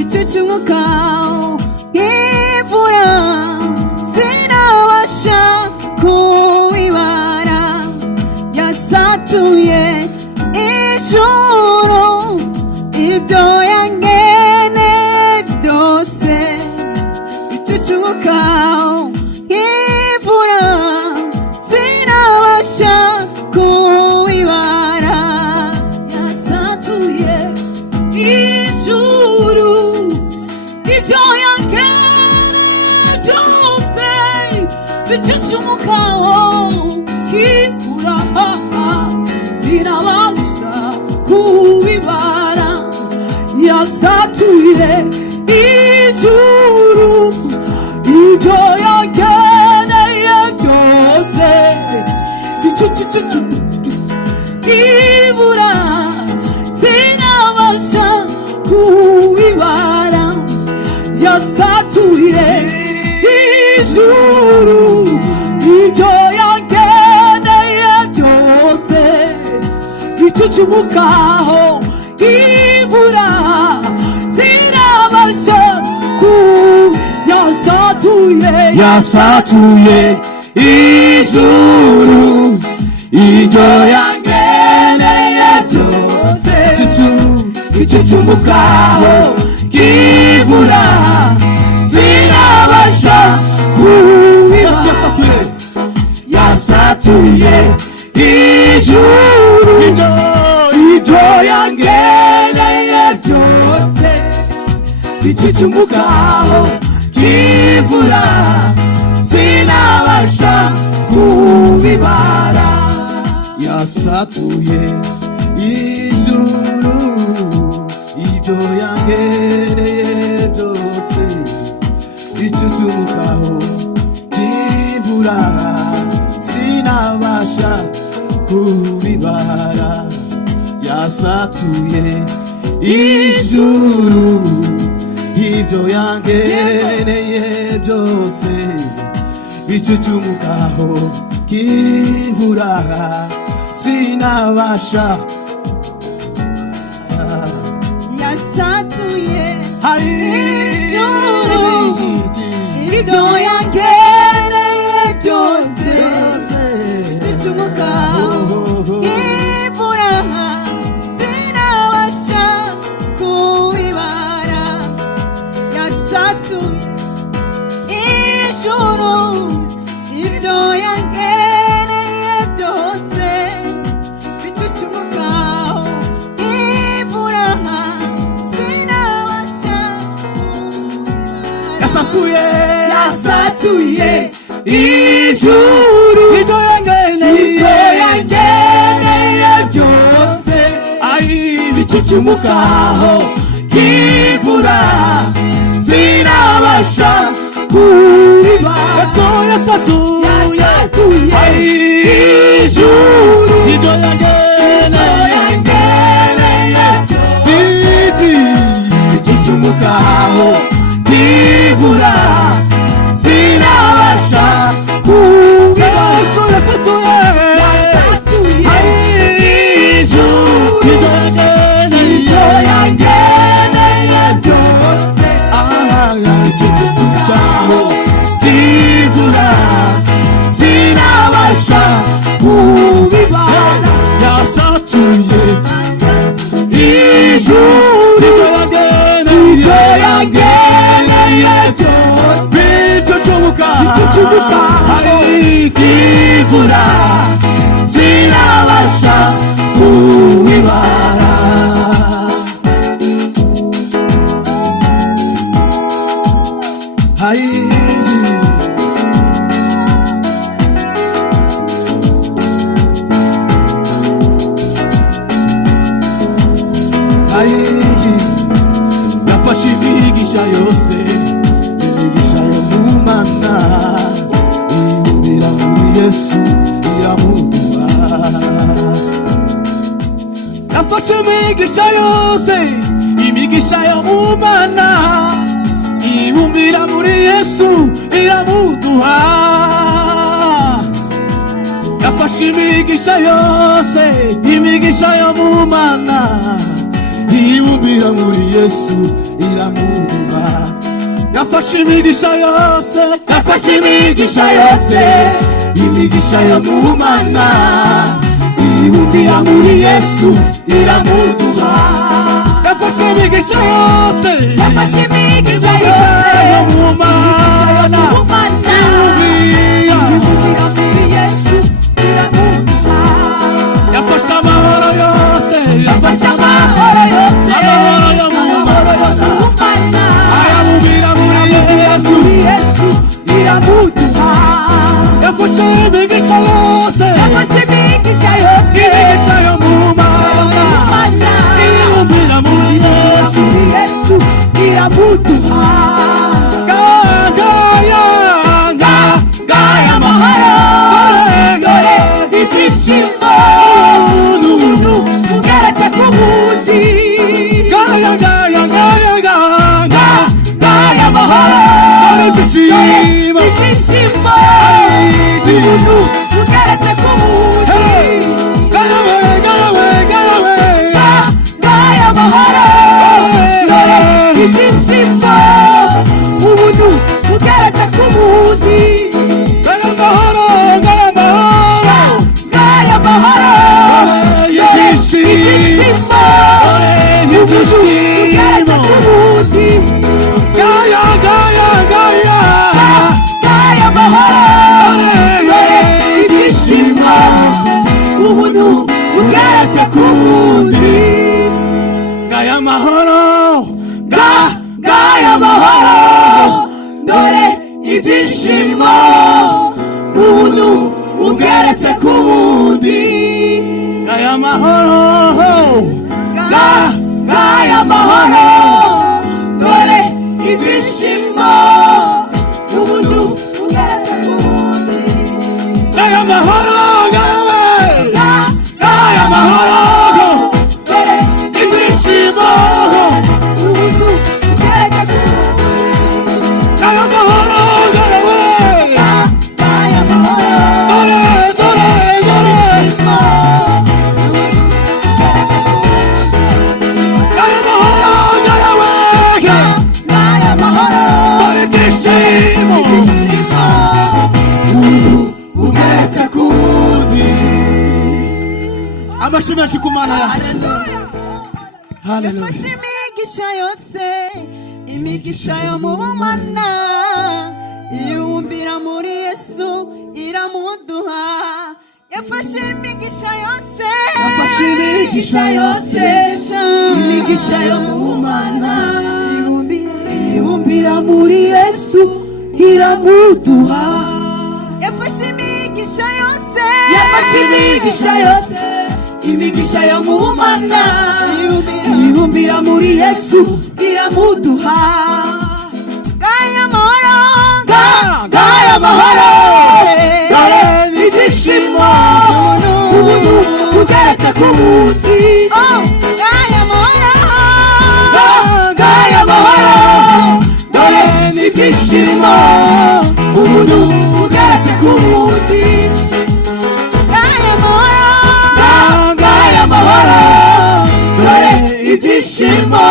bicucumuka nk'imvura sinabasha kubibara yasatuye ijuru ibyo yangeneye byose bicucumuka nk'imvura sinabasha kubibara yasatuye ijuru ibyo yangeneye byose bicucumukaho nk'imvura sinabasha kubibara yasatuye ijuru ibyo yangeneye byose ibura sinabasha kubibara yasatuye ijuru ibyo yangeneye byose bicucumukaho ibura sinabasha yasatuye ijuru ibyo yangeneye byose bicucumukaho ibura sinabasha kubibara yasatuye ijuru ibyo yangeneye byose bicucumukaho ibura sinabasha kubibara yasatuye ijuru ibyo yangeneye byose bicucumukaho ibura sinabasha kubibara yasatuye ijuru ibyo yangeneye byose bicucumukaho kivura sinabasha yasatuye ijuru ibyo yangeneye byose bicucumukaho kivura sinabasha kubibara yasatuye ijuru ibyo yangeneye byose bicucumukaho ibura sinabasha yasatuye ijuru ibyo yangeneye byose bicucumukaho kivura sinabasha kubibara yasatuye ijuru ibyo yangeneye bicucumukaho kivura sinabasha kubibara yasatuye ijuru ibyo yangeneye byose bicucumukaho kivura sinabasha kubibara yasatuye ijuru ibyo yangeneye bicucumukaho kivura sinabasha kubibara nafashe imigisha yose imigisha yo mu Mana iyumvira muri Yesu iramuduha nafashe imigisha yose imigisha yo mu Mana iyumvira muri Yesu iramuduha nafashe imigisha yose imigisha yo mu Mana ibumbira muri Yesu iramuduha. Yafashe imigisha yose, yafashe imigisha yose, imigisha yo mu Mana, ibumbira muri Yesu iramuduha. Yafashe imigisha yose, yafashe imigisha yose yo mu Mana, ibumbira muri Yesu iramuduha. yafashe amahoro yose, yafashe amahoro yose, amahoro yo mu Mana, ayabumbira muri Yesu iramuduha. yafashe imigisha yose, yafashe imigisha yose, imigisha yo mu Mana, ibumbira muri Yesu iramuduha. gaya amahoro, dore ibyishimo umuntu ugeretse ku wundi. gaya amahoro, ibyishimo, ibyishimo umuntu ugeretse ku wundi. gaya amahoro, dore ibyishimo umuntu ugeretse ku wundi. gaya amahoro, ibyishimo umuntu ugeretse ku wundi. gaya amahoro, dore ibyishimo umuntu ugeretse ku wundi. gaya amahoro, gaya amahoro, dore ibyishimo umuntu ugeretse ku wundi. gaya amahoro, gaya amahoro, dore ibyishimo umuntu ugeretse ku wundi. gaya amahoro, gaya amahoro, dore ibyishimo umuntu ugeretse ku wundi. gaya amahoro, gaya amahoro, ibyishimo gaya amahoro, ibyishimo ugeretse ku wundi. Amashyi menshi ku Mana yacu. Haleluya. yafashe imigisha yose, imigisha yo mu Mana, ibumbira muri Yesu iramuduha. yafashe imigisha yose, Yafashe imigisha yose, imigisha yo mu Mana, ibumbira muri Yesu iramuduha. yafashe imigisha yose, yafashe imigisha yose, imigisha yo mu Mana, ibumbira muri Yesu iramuduha. gaya amahoro, gaya amahoro, dore ibyishimo umuntu ugeretse ku wundi. gaya amahoro, dore ibyishimo umuntu ugeretse ku wundi. gaya amahoro, dore ibyishimo